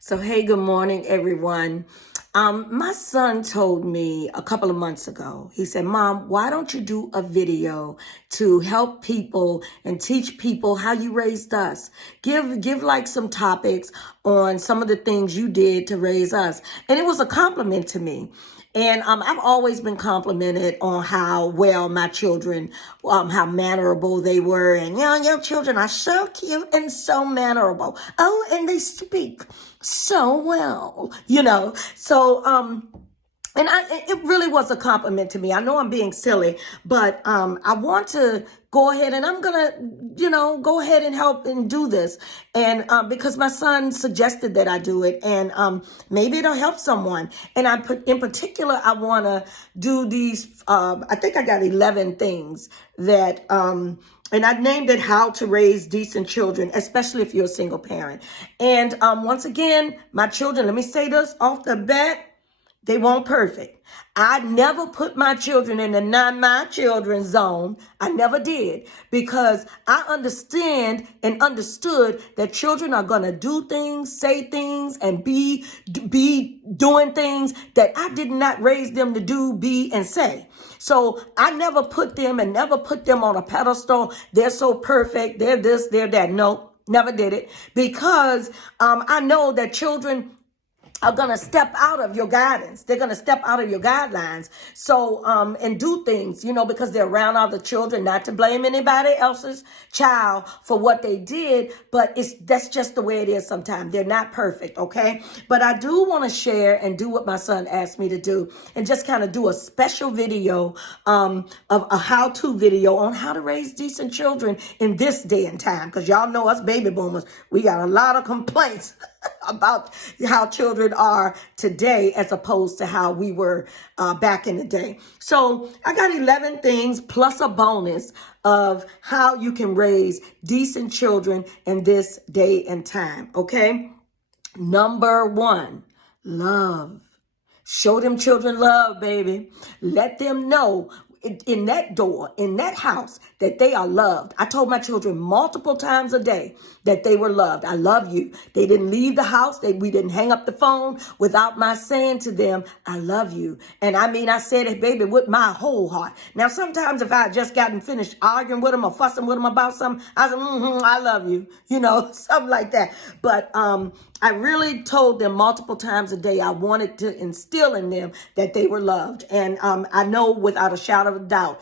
So, hey, good morning, everyone. My son told me a couple of months ago, he said, Mom, why don't you do a video to help people and teach people how you raised us? Give like some topics on some of the things you did to raise us. And it was a compliment to me. And I've always been complimented on how well my children, how mannerable they were. And, your children are so cute and so mannerable. Oh, and they speak so well, and it really was a compliment to me. I know I'm being silly, but I want to go ahead and I'm gonna, go ahead and help and do this. And because my son suggested that I do it, and maybe it'll help someone. And in particular, I want to do these. I think I got 11 things that. And I named it How to Raise Decent Children, especially if you're a single parent. And once again, my children, let me say this off the bat. They weren't perfect. I never put my children in the not my children zone. I never did, because I understand and understood that children are going to do things, say things, and be doing things that I did not raise them to do, be, and say. So I never put them on a pedestal. They're so perfect. They're this, they're that. No, never did it, because I know that children are going to step out of your guidance. They're going to step out of your guidelines. So, and do things, because they're around other children, not to blame anybody else's child for what they did, but that's just the way it is sometimes. They're not perfect, okay? But I do want to share and do what my son asked me to do, and just kind of do a special video, of a how-to video on how to raise decent children in this day and time. Because y'all know us baby boomers, we got a lot of complaints about how children are today as opposed to how we were back in the day. So I got 11 things plus a bonus of how you can raise decent children in this day and time. Okay. Number one, love. Show them children love, baby. Let them know in that door, in that house, that they are loved. I told my children multiple times a day that they were loved. I love you. They didn't leave the house. We didn't hang up the phone without my saying to them, I love you. And I said it, baby, with my whole heart. Now, sometimes if I had just gotten finished arguing with them or fussing with them about something, I said, I love you, something like that. But I really told them multiple times a day I wanted to instill in them that they were loved. And I know without a shadow of a doubt,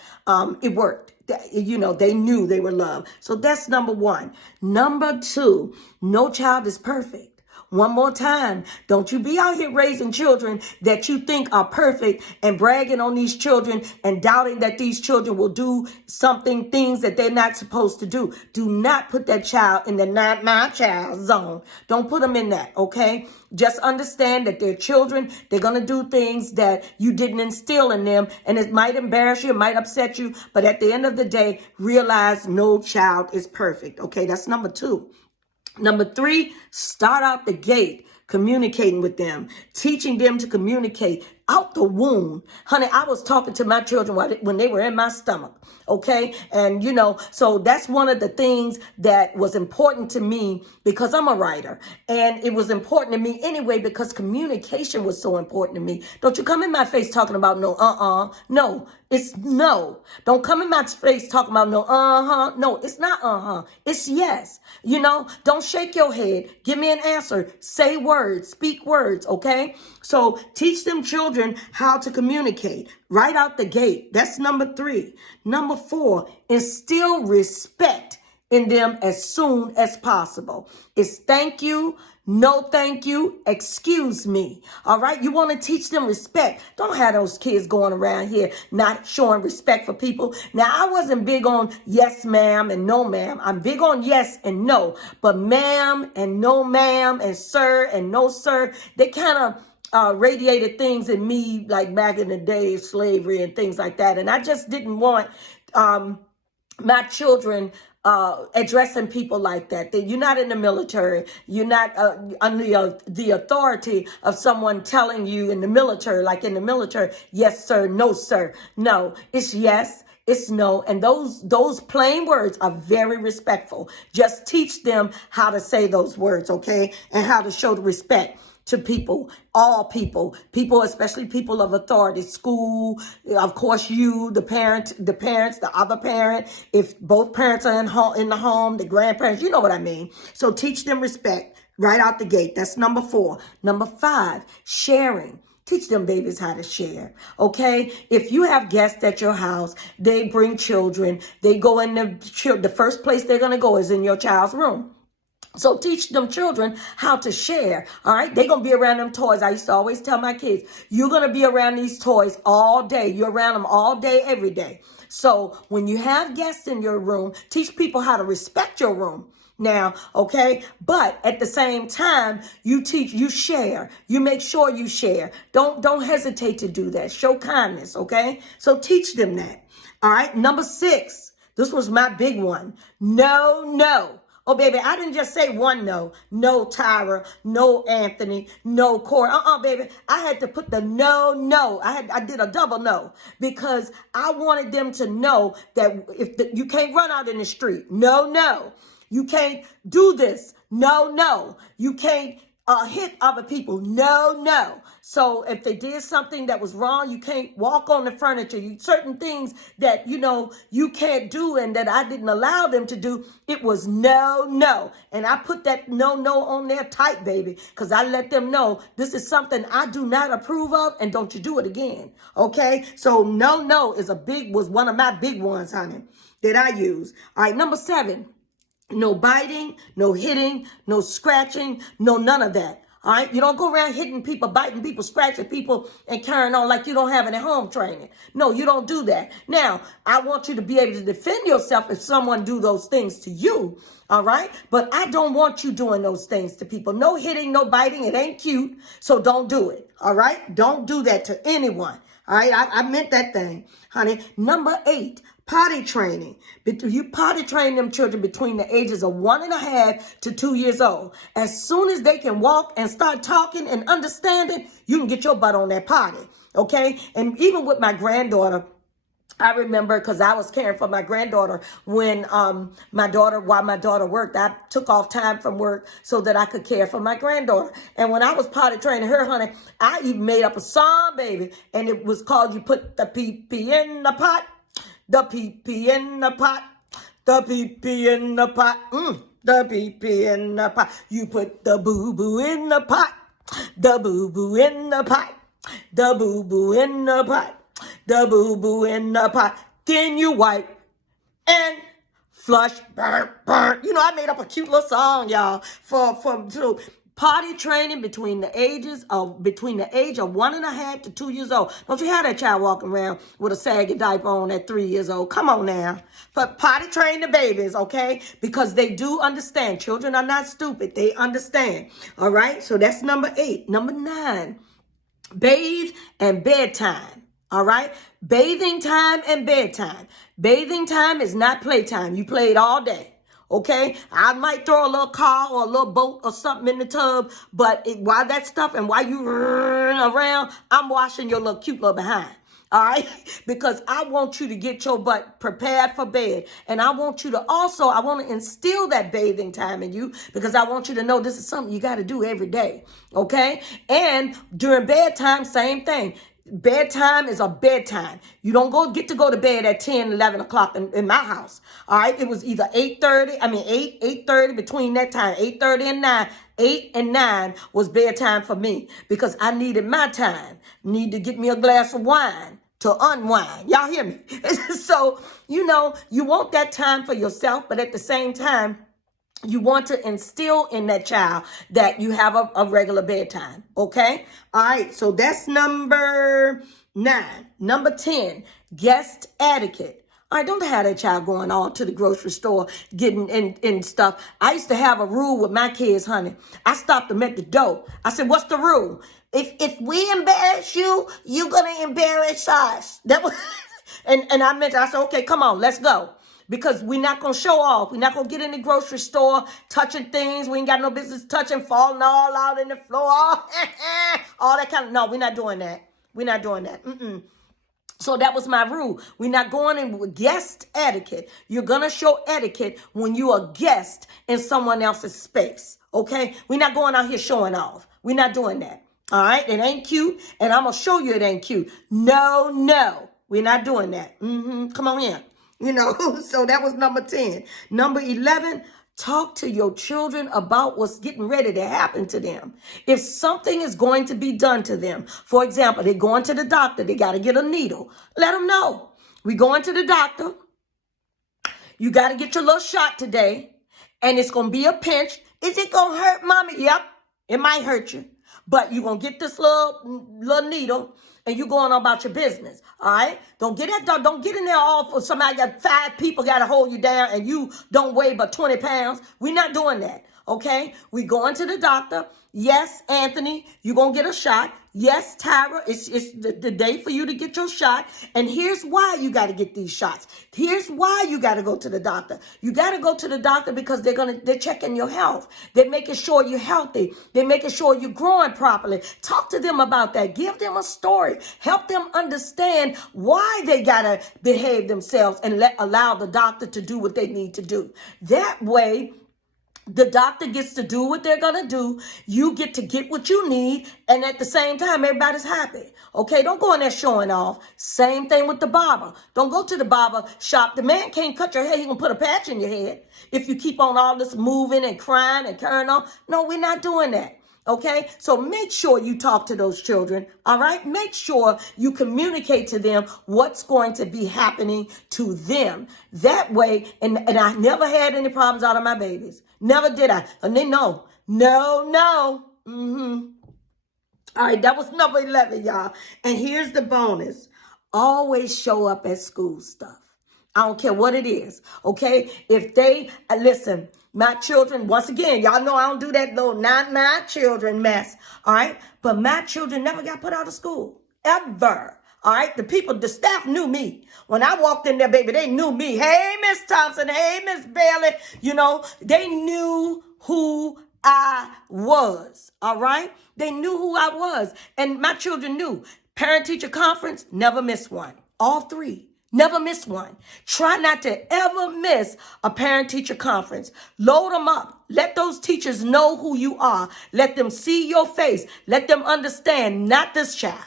it worked. They knew they were loved. So that's number one. Number two, no child is perfect. One more time, don't you be out here raising children that you think are perfect and bragging on these children and doubting that these children will do things that they're not supposed to do. Do not put that child in the not my child zone. Don't put them in that, okay? Just understand that they're children. They're going to do things that you didn't instill in them, and it might embarrass you, it might upset you, but at the end of the day, realize no child is perfect, okay? That's number two. Number three, start out the gate communicating with them, teaching them to communicate out the womb. Honey, I was talking to my children when they were in my stomach, okay? And, so that's one of the things that was important to me because I'm a writer. And it was important to me anyway because communication was so important to me. Don't you come in my face talking about no, no. It's no. Don't come in my face talking about no, No, it's not It's yes. Don't shake your head. Give me an answer. Say words. Speak words, okay? So teach them children how to communicate right out the gate. That's number three. Number four, instill respect in them as soon as possible. It's thank you, no thank you, excuse me. All right? You want to teach them respect. Don't have those kids going around here not showing respect for people. Now, I wasn't big on yes, ma'am, and no, ma'am. I'm big on yes and no. But ma'am and no, ma'am, and sir and no, sir, they kind of radiated things in me like back in the day of slavery and things like that. And I just didn't want my children addressing people like that. You're not in the military. You're not under the authority of someone telling you in the military, like in the military, yes, sir, no, sir. No, it's yes. It's no. And those plain words are very respectful. Just teach them how to say those words, okay? And how to show the respect to people, all people, especially people of authority, school, of course, you, the parents, the other parent, if both parents are in the home, the grandparents, you know what I mean. So teach them respect right out the gate. That's number 4. Number 5, sharing. Teach them babies how to share, okay? If you have guests at your house, they bring children, they go in the first place they're going to go is in your child's room. So teach them children how to share. All right. They're going to be around them toys. I used to always tell my kids, you're going to be around these toys all day. You're around them all day, every day. So when you have guests in your room, teach people how to respect your room. Now, okay, but at the same time, you share, you make sure you share. Don't hesitate to do that. Show kindness, okay? So teach them that. All right. Number 6, this was my big one. No. Oh, baby, I didn't just say one no. No, Tyra. No, Anthony. No, Corey. Baby. I had to put the no. I did a double no because I wanted them to know that you can't run out in the street. No. You can't do this. No. You can't hit other people. No. So if they did something that was wrong, you can't walk on the furniture. Certain things that, you can't do and that I didn't allow them to do, it was no. And I put that no on there tight, baby, because I let them know this is something I do not approve of and don't you do it again. Okay? So no was one of my big ones, honey, that I use. All right, number 7. No biting, no hitting, no scratching, no none of that. All right. You don't go around hitting people, biting people, scratching people, and carrying on like you don't have any home training. No, you don't do that. Now, I want you to be able to defend yourself if someone do those things to you. All right. But I don't want you doing those things to people. No hitting, no biting. It ain't cute. So don't do it. All right. Don't do that to anyone. All right. I meant that thing, honey. Number 8. Potty training. You potty train them children between the ages of 1.5 to 2 years old. As soon as they can walk and start talking and understanding, you can get your butt on that potty. Okay? And even with my granddaughter, I remember because I was caring for my granddaughter when while my daughter worked, I took off time from work so that I could care for my granddaughter. And when I was potty training her, honey, I even made up a song, baby. And it was called You Put the Pee-Pee in the Pot. The pee-pee in the pot, the pee-pee in the pot, the pee-pee in the pot. You put the boo-boo in the pot, the boo-boo in the pot, the boo-boo in the pot, the boo-boo in the pot. Then you wipe and flush, burn. I made up a cute little song, y'all, for potty training between the age of 1.5 to 2 years old. Don't you have that child walking around with a saggy diaper on at 3 years old? Come on now. But potty train the babies, okay? Because they do understand. Children are not stupid. They understand. All right? So that's number 8. Number 9, bathe and bedtime. All right? Bathing time and bedtime. Bathing time is not playtime. You played all day. Okay, I might throw a little car or a little boat or something in the tub, but while that stuff and while you run around, I'm washing your little cute little behind. All right, because I want you to get your butt prepared for bed. And I want you to I want to instill that bathing time in you because I want you to know this is something you got to do every day. Okay, and during bedtime, same thing. Bedtime is a bedtime. You don't get to go to bed at 10, 11 o'clock in my house. All right. It was either 8:30, between that time, 8:30 and 9. 8 and 9 was bedtime for me because I needed my time. Need to get me a glass of wine to unwind. Y'all hear me? So, you want that time for yourself, but at the same time, you want to instill in that child that you have a regular bedtime. Okay. All right. So that's number 9. Number 10, guest etiquette. All right. Don't have that child going on to the grocery store getting in stuff. I used to have a rule with my kids, honey. I stopped them at the door. I said, what's the rule? If we embarrass you, you're going to embarrass us. That was, and I said, okay, come on, let's go. Because we're not going to show off. We're not going to get in the grocery store touching things. We ain't got no business touching, falling all out in the floor. All that kind of, no, we're not doing that. We're not doing that. So that was my rule. We're not going in with guest etiquette. You're going to show etiquette when you're a guest in someone else's space. Okay? We're not going out here showing off. We're not doing that. All right? It ain't cute. And I'm going to show you it ain't cute. No, no. We're not doing that. Come on in. You know, so that was number 10. Number 11, talk to your children about what's getting ready to happen to them. If something is going to be done to them, for example, they're going to the doctor, they got to get a needle. Let them know. We're going to the doctor. You got to get your little shot today, and it's going to be a pinch. Is it going to hurt, Mommy? Yep, it might hurt you. But you're going to get this little needle, and you're going on about your business, all right? Don't get in there all for somebody got 5 people got to hold you down, and you don't weigh but 20 pounds. We're not doing that, okay? We going to the doctor. Yes, Anthony, you're going to get a shot. Yes, Tyra, it's the day for you to get your shot. And here's why you got to get these shots. Here's why you got to go to the doctor. You got to go to the doctor because they're checking your health. They're making sure you're healthy. They're making sure you're growing properly. Talk to them about that. Give them a story. Help them understand why they got to behave themselves and allow the doctor to do what they need to do. That way, the doctor gets to do what they're going to do. You get to get what you need. And at the same time, everybody's happy. Okay, don't go in there showing off. Same thing with the barber. Don't go to the barber shop. The man can't cut your hair. He can put a patch in your head if you keep on all this moving and crying and carrying on. No, we're not doing that. Okay, so make sure you talk to those children, all right? Make sure you communicate to them what's going to be happening to them. That way, and I never had any problems out of my babies. Never did I. And they know. No. All right, that was number 11, y'all. And here's the bonus. Always show up at school stuff. I don't care what it is, okay? If they, listen, my children, once again, y'all know I don't do that little not my children mess, all right? But my children never got put out of school, ever, all right? The staff knew me. When I walked in there, baby, they knew me. Hey, Miss Thompson, hey, Miss Bailey, you know, they knew who I was, all right? They knew who I was, and my children knew. Parent-teacher conference, never miss one. All 3. Never miss one. Try not to ever miss a parent-teacher conference. Load them up. Let those teachers know who you are. Let them see your face. Let them understand, not this child.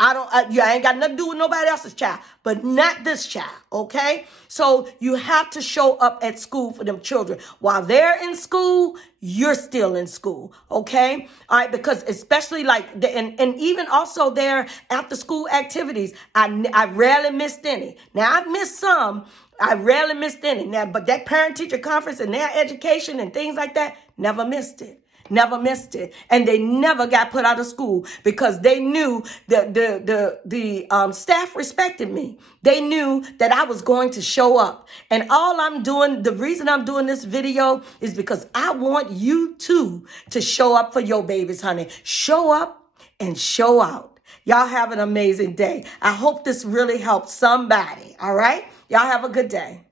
I ain't got nothing to do with nobody else's child, but not this child, okay? So you have to show up at school for them children. While they're in school, you're still in school, okay? All right, because especially like, and even also their after school activities, I rarely missed any. Now, I've missed some. I rarely missed any. Now, but that parent-teacher conference and their education and things like that, never missed it. Never missed it. And they never got put out of school because they knew that the staff respected me. They knew that I was going to show up. And all I'm doing, the reason I'm doing this video is because I want you too to show up for your babies, honey. Show up and show out. Y'all have an amazing day. I hope this really helped somebody. All right? Y'all have a good day.